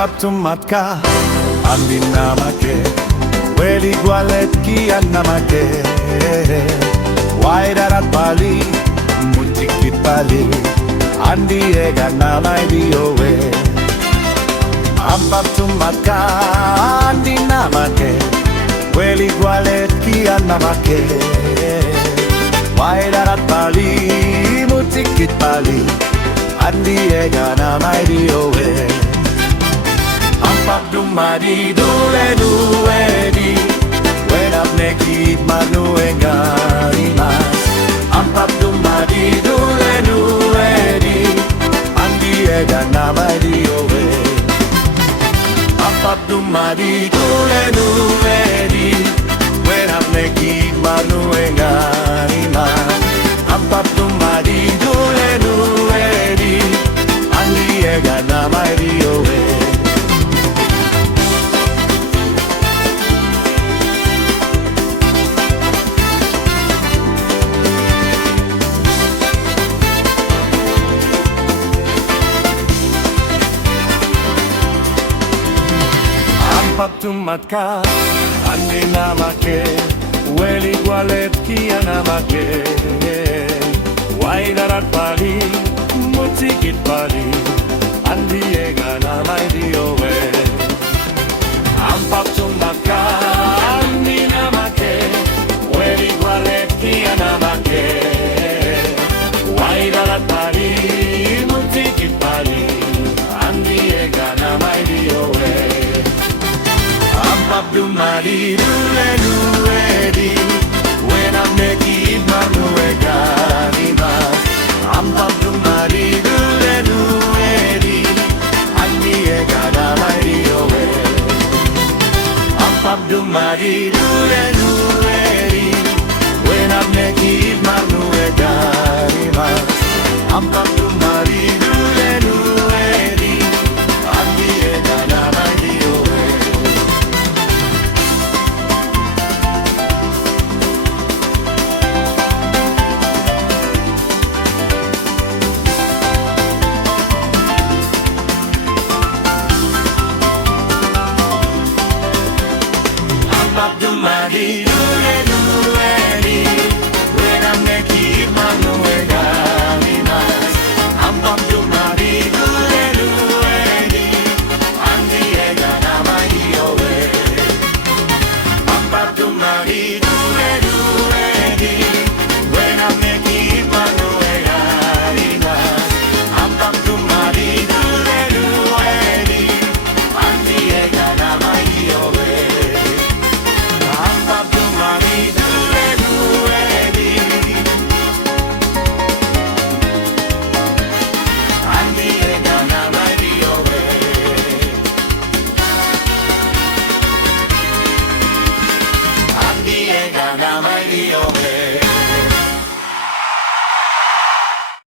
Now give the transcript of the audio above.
Ampaptumatka andinamake weli gwaletki annamake waidarat bali mutikit bali andi ega namai diowe Ampaptumatka andinamake weli gwaletki annamake waidarat bali mutikit bali andi ega namai diowe Ampaptumadi dule duedi Wenap nekit manuenga imas Ampaptumadi dule duedi Andi ega namai diowe Ampaptumadi dule duedi Wenap nekit manuenga imas Ampaptumadi dule duedi Andi ega namai diowe Ampaptumatka andinamake weli gwaletki annamake waidarat bali mutikit bali andi ega namai diowe Ampaptumatka andinamake weli gwaletki annamake waidarat bali mutikit bali andi ega namai diowe Ampaptumadi dule duedi Wenap nekit manuenga imas Ampaptumadi dule duedi Andi ega namai diowe Ampaptumadi dule duedi Wenap nekit manuenga imas